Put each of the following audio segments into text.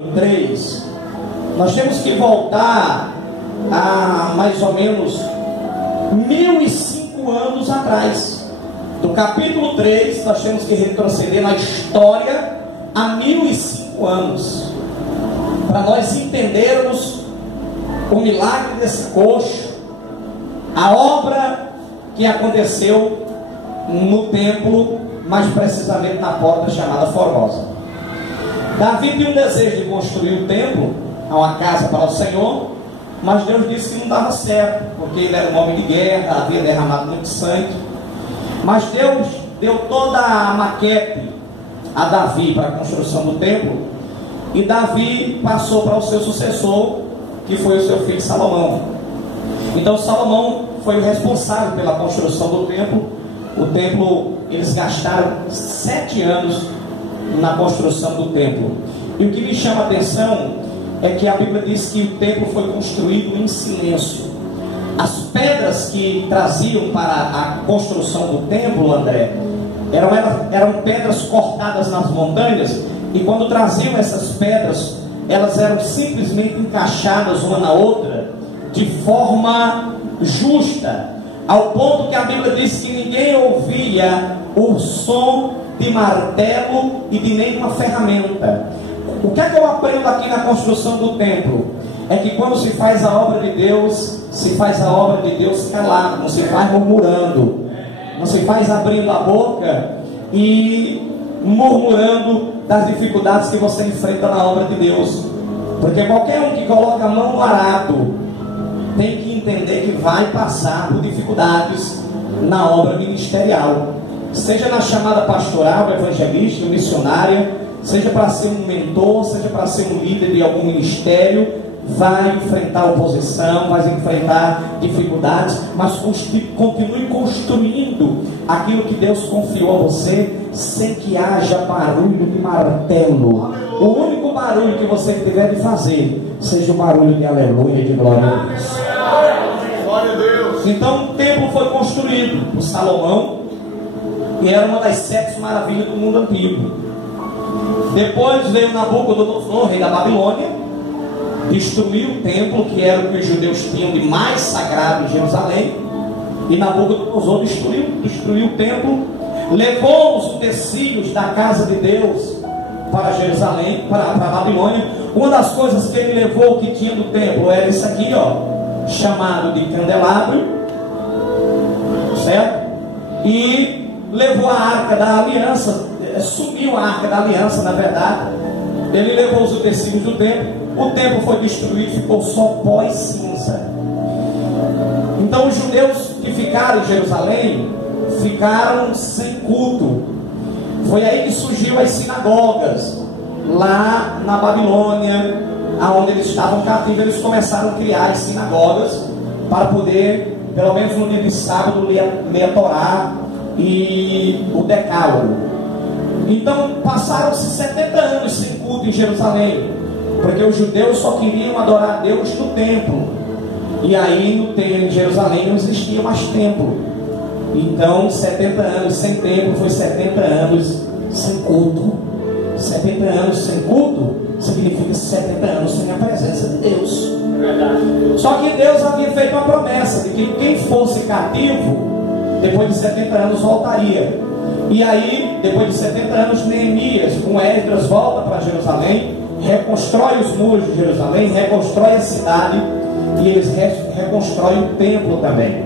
3, nós temos que voltar a mais ou menos 1005 anos atrás. Do capítulo 3, nós temos que retroceder na história a 1005 anos, para nós entendermos o milagre desse coxo, a obra que aconteceu no templo, mais precisamente na porta chamada Formosa. Davi tinha um desejo de construir o templo, uma casa para o Senhor, mas Deus disse que não dava certo, porque ele era um homem de guerra, havia derramado muito sangue. Mas Deus deu toda a maquete a Davi para a construção do templo, e Davi passou para o seu sucessor, que foi o seu filho Salomão. Então Salomão foi o responsável pela construção do templo. O templo, eles gastaram 7 anos na construção do templo. E o que me chama a atenção é que a Bíblia diz que o templo foi construído em silêncio. As pedras que traziam para a construção do templo, André, eram pedras cortadas nas montanhas, e quando traziam essas pedras, elas eram simplesmente encaixadas uma na outra de forma justa, ao ponto que a Bíblia diz que ninguém ouvia o som de martelo e de nenhuma ferramenta. O que é que eu aprendo aqui na construção do templo? É que quando se faz a obra de Deus, se faz a obra de Deus calado, não se faz murmurando, não se faz abrindo a boca e murmurando das dificuldades que você enfrenta na obra de Deus. Porque qualquer um que coloca a mão no arado tem que entender que vai passar por dificuldades na obra ministerial, seja na chamada pastoral, evangelística, missionária, seja para ser um mentor, seja para ser um líder de algum ministério. Vai enfrentar oposição, vai enfrentar dificuldades, mas continue construindo aquilo que Deus confiou a você, sem que haja barulho de martelo. O único barulho que você tiver de fazer seja o barulho de aleluia, de glória a Deus. Então o templo foi construído por Salomão, e era uma das 7 maravilhas do mundo antigo. Depois veio Nabucodonosor, rei da Babilônia, destruiu o templo, que era o que os judeus tinham de mais sagrado em Jerusalém. E Nabucodonosor destruiu o templo, levou os utensílios da casa de Deus para Jerusalém, para a Babilônia. Uma das coisas que ele levou que tinha do templo era isso aqui, ó, chamado de candelabro, certo? E levou a arca da aliança, sumiu a arca da aliança, na verdade. Ele levou os utensílios do templo. O templo foi destruído, ficou só pó e cinza. Então os judeus que ficaram em Jerusalém ficaram sem culto. Foi aí que surgiu as sinagogas. Lá na Babilônia, onde eles estavam cativos, eles começaram a criar as sinagogas para poder, pelo menos no dia de sábado, ler a Torá e o Decálogo. Então passaram-se 70 anos sem culto em Jerusalém, porque os judeus só queriam adorar a Deus no templo. E aí em Jerusalém não existia mais templo. Então 70 anos sem templo foi 70 anos sem culto. 70 anos sem culto significa 70 anos sem a presença de Deus. Só que Deus havia feito uma promessa de que quem fosse cativo, depois de 70 anos voltaria. E aí, depois de 70 anos, Neemias com Esdras volta para Jerusalém, reconstrói os muros de Jerusalém, reconstrói a cidade, e eles reconstroem o templo também.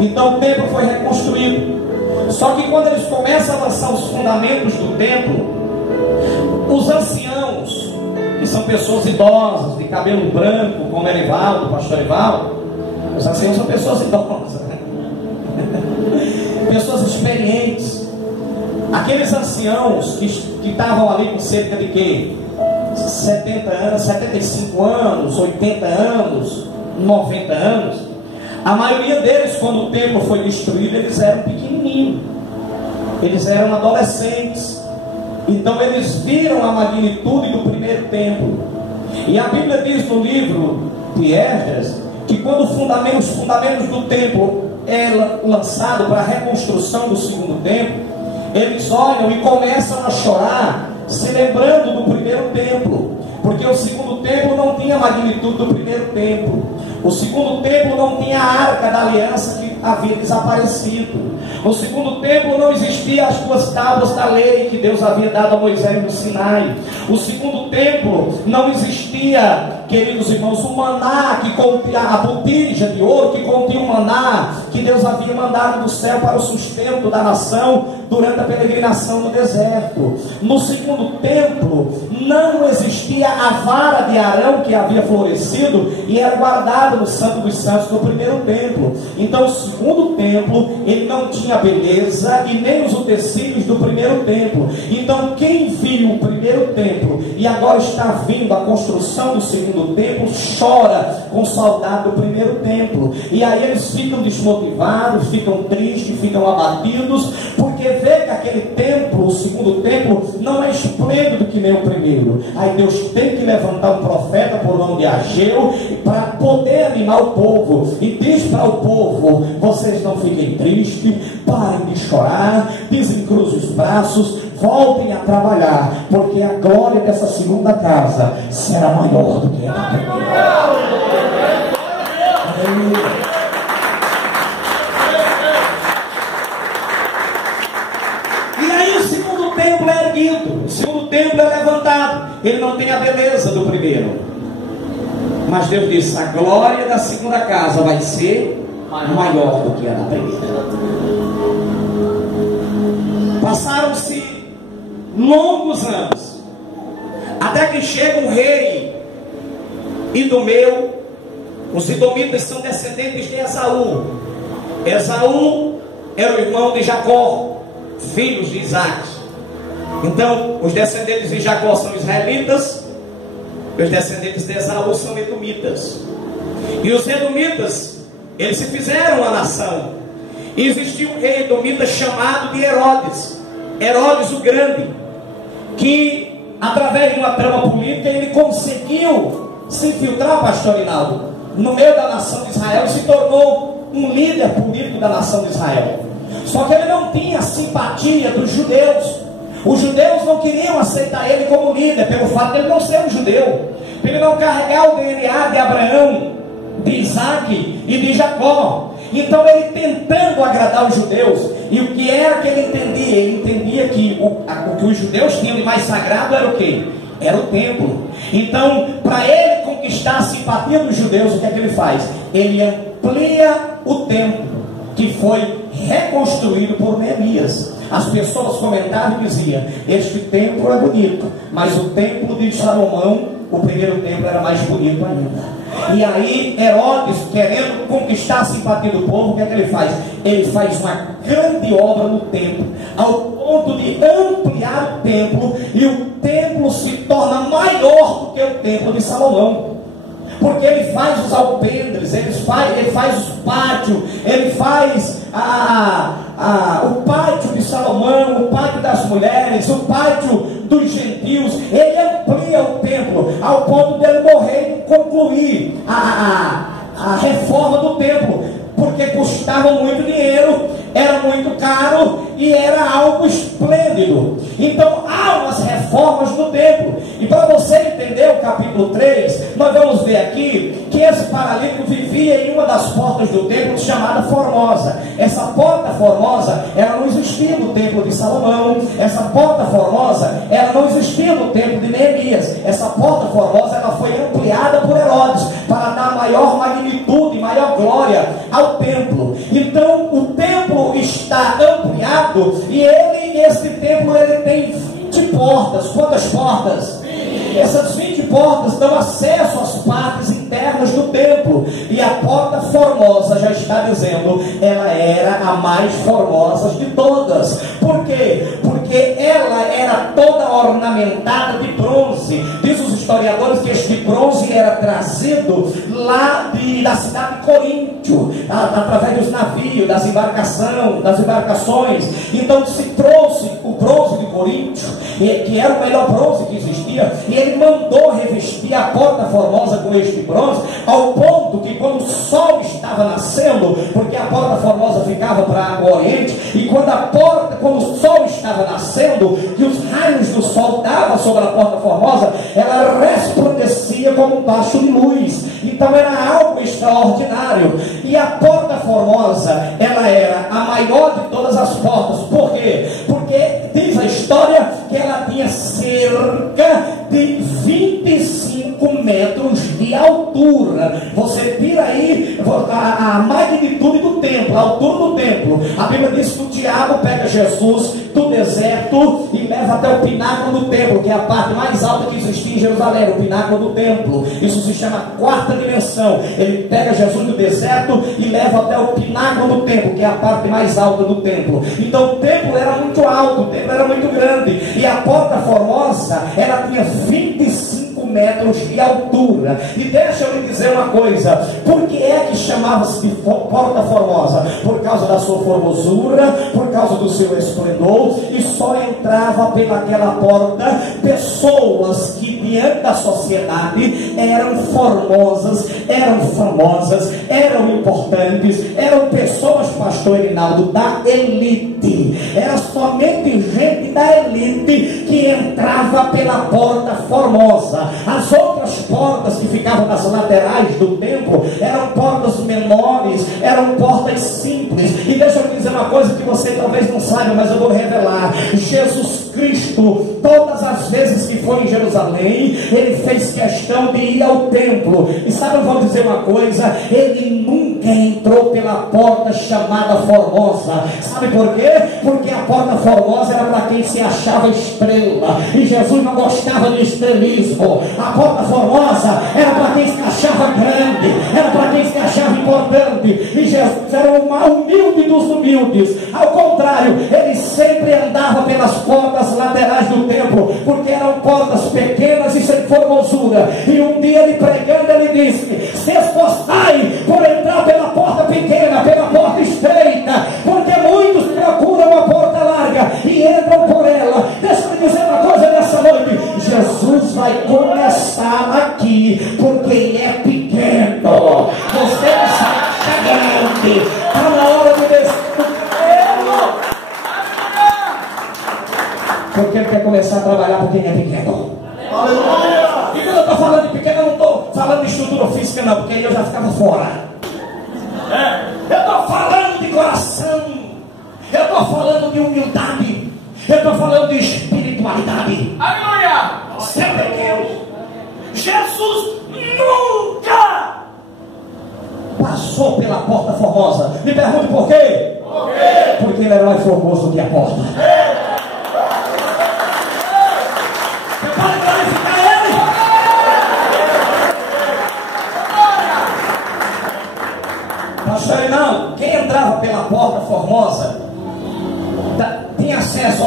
Então o templo foi reconstruído. Só que quando eles começam a lançar os fundamentos do templo, os anciãos, que são pessoas idosas, de cabelo branco, como Erivaldo, o pastor Erivaldo, os anciãos são pessoas idosas, pessoas experientes. Aqueles anciãos que estavam ali com cerca de quê? 70 anos, 75 anos, 80 anos, 90 anos. A maioria deles, quando o templo foi destruído, eles eram pequenininhos, eles eram adolescentes. Então eles viram a magnitude do primeiro templo. E a Bíblia diz no livro de Esdras que quando os fundamentos do templo é lançado para a reconstrução do segundo templo, eles olham e começam a chorar, se lembrando do primeiro templo, Porque o segundo templo não tinha a magnitude do primeiro templo. O segundo templo não tinha a arca da aliança que havia desaparecido. No segundo templo não existiam as duas tábuas da lei que Deus havia dado a Moisés no Sinai. O segundo templo não existia, queridos irmãos, o maná que continha, a botija de ouro que continha o maná que Deus havia mandado do céu para o sustento da nação durante a peregrinação no deserto. No segundo templo não existia a vara de Arão que havia florescido e era guardada no Santo dos Santos do primeiro templo. Então o segundo templo, ele não tinha a beleza e nem os utensílios do primeiro templo. Então quem viu o primeiro templo e agora está vindo a construção do segundo templo, chora com saudade do primeiro templo. E aí eles ficam desmotivados, ficam tristes, ficam abatidos, porque vê que aquele templo, o segundo templo, não é esplêndido que nem o primeiro. Aí Deus tem que levantar um profeta por nome de Ageu para poder animar o povo, e diz para o povo: vocês não fiquem tristes, parem de chorar, desencruzem os braços, voltem a trabalhar, porque a glória dessa segunda casa será maior do que a da primeira. Aleluia. E aí o segundo templo é erguido, o segundo templo é levantado. Ele não tem a beleza do primeiro, mas Deus disse: a glória da segunda casa vai ser maior do que a da primeira. Passaram-se longos anos, até que chega um rei idomeu. Os idomitas são descendentes de Esaú. Esaú era o irmão de Jacó, filhos de Isaac. Então os descendentes de Jacó são israelitas, os descendentes de Esaú são edomitas. E os edomitas, eles se fizeram uma nação. E existia um rei edomita chamado de Herodes, Herodes o Grande, que através de uma trama política ele conseguiu se infiltrar, pastor Rinaldo, no meio da nação de Israel, se tornou um líder político da nação de Israel. Só que ele não tinha simpatia dos judeus. Os judeus não queriam aceitar ele como líder, pelo fato de ele não ser um judeu, para ele não carregar o DNA de Abraão, de Isaac e de Jacó. Então ele tentando agradar os judeus, e o que era que ele entendia? Ele entendia que o que os judeus tinham de mais sagrado era o quê? Era o templo. Então, para ele conquistar a simpatia dos judeus, o que é que ele faz? Ele amplia o templo, que foi reconstruído por Neemias. As pessoas comentavam e diziam: este templo é bonito, mas o templo de Salomão, o primeiro templo, era mais bonito ainda. E aí Herodes, querendo conquistar a simpatia do povo, o que é que ele faz? Ele faz uma grande obra no templo, ao ponto de ampliar o templo, e o templo se torna maior do que o templo de Salomão. Porque ele faz os alpendres, ele faz os pátios, ele faz o pátio de Salomão, o pátio das mulheres, o pátio dos gentios. Ele amplia o templo ao ponto de ele morrer e concluir a reforma do templo, porque custava muito dinheiro, era muito caro e era algo esplêndido. Então há umas reformas no templo. E para você entender o capítulo 3, nós vamos ver aqui que esse paralítico vivia em uma das portas do templo chamada Formosa. Essa porta formosa, ela não existia no templo de Salomão. Essa porta formosa, ela não existia no templo de Neemias. Essa porta formosa, ela foi ampliada por Herodes para dar maior magnitude, maior glória ao templo. Então o templo está ampliado, e esse templo, ele tem 20 portas. Quantas portas? Essas 20 portas dão acesso às partes internas do templo. E a porta formosa já está dizendo, ela era a mais formosa de todas. Por quê? Porque ela era toda ornamentada de bronze. Diz os historiadores que este bronze era trazido lá da cidade de Coríntio, através dos navios, das embarcações. Então se trouxe o bronze de Coríntio, que era o melhor bronze que existia, e ele mandou revestir a porta formosa com este bronze, ao ponto que quando o sol estava nascendo, porque a porta formosa ficava para o oriente, e quando o sol estava nascendo, que os raios do sol davam sobre a porta formosa, ela resplandeceu tacho de luz. Então era algo extraordinário. E a porta formosa, ela era a maior de todas as portas. Por quê? Porque diz a história que ela tinha cerca de 25 metros de altura. Você tira aí a magnitude do templo, a altura do templo. A Bíblia diz que o diabo pega Jesus do deserto e leva até o pináculo do templo, que é a parte mais alta que existia em Jerusalém, o pináculo do templo. Isso se chama quarta dimensão. Ele pega Jesus do deserto e leva até o pináculo do templo, que é a parte mais alta do templo. Então o templo era muito alto, o templo era muito grande, e a porta formosa, ela tinha 25 metros de altura. E deixa eu lhe dizer uma coisa: por que é que chamava-se de porta formosa? Por causa da sua formosura, por causa do seu esplendor, e só entrava pelaquela porta pessoas que diante da sociedade eram formosas, eram famosas, eram importantes, eram pessoas, pastor Erinaldo, da elite. Era somente gente da elite que entrava pela porta formosa. As outras portas que ficavam nas laterais do templo eram portas menores, eram portas simples. E deixa eu dizer uma coisa que você talvez não saiba, mas eu vou revelar: Jesus Cristo, todas as vezes que foi em Jerusalém, ele fez questão de ir ao templo. E sabe, eu vou dizer uma coisa: ele nunca entrou pela porta chamada formosa. Sabe por quê? Porque a porta formosa era para quem se achava estrela, e Jesus não gostava de estrelismo. A porta formosa era para quem se achava grande, era para quem se achava importante, e Jesus era o mais humilde dos humildes. Ao contrário, ele sempre andava pelas portas laterais do templo, porque eram portas pequenas e sem formosura. E um dia ele pregando, ele disse: se esforçai por entrar pela porta pequena, pela porta estreita, porque muitos procuram a porta larga e entram por ela. Deixa eu dizer uma coisa nessa noite: Jesus vai começar aqui, porque ele é pequeno. Você está grande, está na hora de descer. Porque ele quer começar a trabalhar por quem é pequeno. Aleluia! E quando eu estou falando de pequeno, eu não estou falando de estrutura física, não, porque aí eu já ficava fora. Eu estou falando de coração, eu estou falando de humildade, eu estou falando de espiritualidade. Aleluia! Ser pequeno. Jesus nunca passou pela porta formosa. Me pergunte por quê? Por quê? Porque ele era mais formoso que a porta. Você pode glorificar ele? Pastor, não. Quem entrava pela porta formosa tinha acesso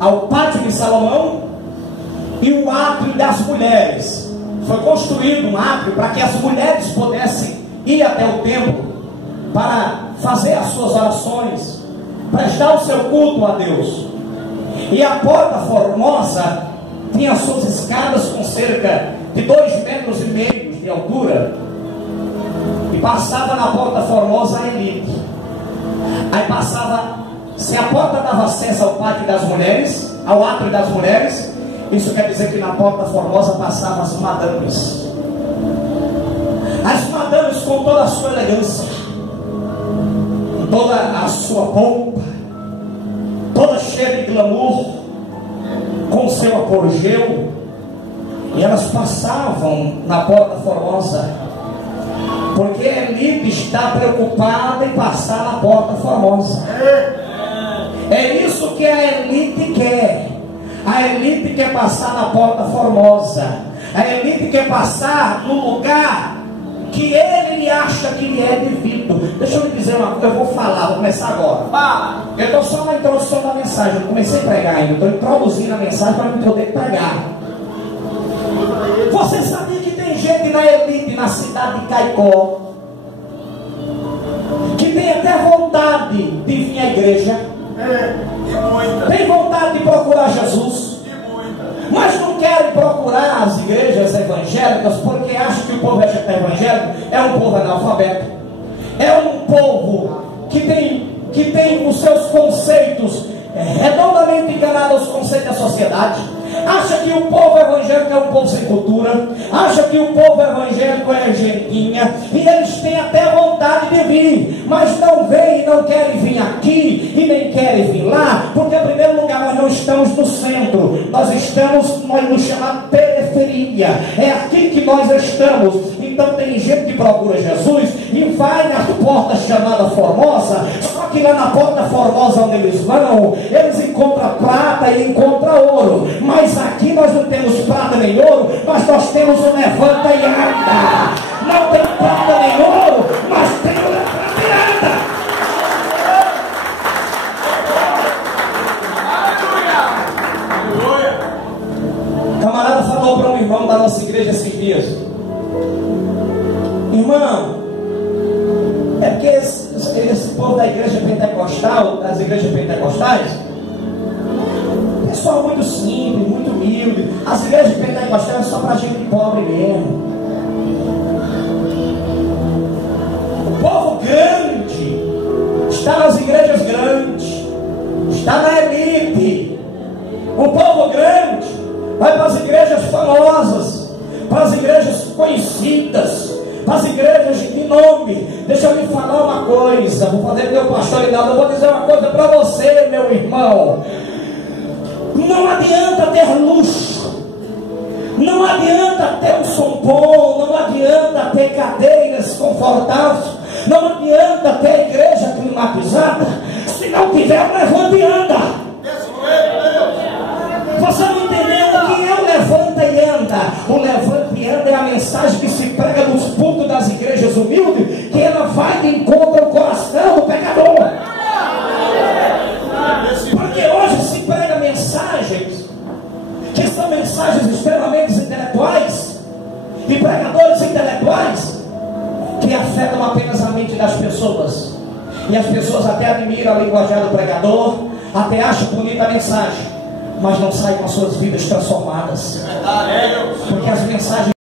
ao pátio de Salomão e o átrio das mulheres. Foi construído um átrio para que as mulheres pudessem ir até o templo para fazer as suas orações, prestar o seu culto a Deus. E a porta formosa tinha suas escadas com cerca de 2,5 metros de altura, e passava na porta formosa a elite. Aí passava, se a porta dava acesso ao pátio das mulheres, ao átrio das mulheres, isso quer dizer que na porta formosa passavam as madames. As madames com toda a sua elegância, com toda a sua pompa, toda cheia de glamour, com seu apogeu, e elas passavam na porta formosa, porque a elite está preocupada em passar na porta formosa. É isso que a elite quer. A elite quer passar na porta formosa. A elite quer passar no lugar que ele acha que lhe é devido. Deixa eu lhe dizer uma coisa, eu vou falar, vou começar agora. Eu estou só na introdução da mensagem, eu não comecei a pregar ainda, estou introduzindo a mensagem para eu poder pregar. Você sabia que tem gente na elite, na cidade de Caicó, que tem até vontade de vir à igreja, tem vontade de procurar Jesus, mas não querem procurar as igrejas evangélicas porque acham que o povo evangélico é um povo analfabeto, é um povo que tem os seus conceitos redondamente enganados aos conceitos da sociedade. acha que o povo evangélico é um povo sem cultura, acha que o povo evangélico é gentinha, e eles têm até vontade de vir, mas não vêm e não querem vir aqui, e nem querem vir lá, porque em primeiro lugar nós não estamos no centro, nós estamos no chamado periferia, é aqui que nós estamos. Então tem gente que procura Jesus e vai na porta chamada Formosa, só que lá na porta Formosa onde eles vão, eles encontram prata e encontram ouro, mas aqui nós não temos prata nem ouro, mas nós temos o levanta e anda. Não tem prata nem ouro, mas tem o levanta e anda. O camarada falou para um irmão da nossa igreja esses dias: irmão, é porque esse povo da igreja pentecostal, das igrejas pentecostais, pessoal muito simples, muito humilde. As igrejas pentecostais são só para gente pobre mesmo. O povo grande está nas igrejas grandes, está na elite. O povo grande vai para as igrejas famosas, para as igrejas conhecidas, para as igrejas de nome. Deixa eu lhe falar uma coisa, vou fazer meu pastor Linaldo, eu vou dizer uma coisa para você, meu irmão. Não adianta ter luxo, não adianta ter um som bom, não adianta ter cadeiras confortáveis, não adianta ter igreja climatizada, se não tiver um levanta e anda. Você não entendeu o que é o levanta e anda? O levanta e anda é a mensagem que se prega nos púlpitos das igrejas humildes, que ela vai de encontro ao coração do pecador. Porque hoje se prega mensagens que são mensagens extremamente intelectuais, e pregadores intelectuais que afetam apenas a mente das pessoas, e as pessoas até admiram a linguagem do pregador, até acham bonita a mensagem, mas não saem com as suas vidas transformadas, porque as mensagens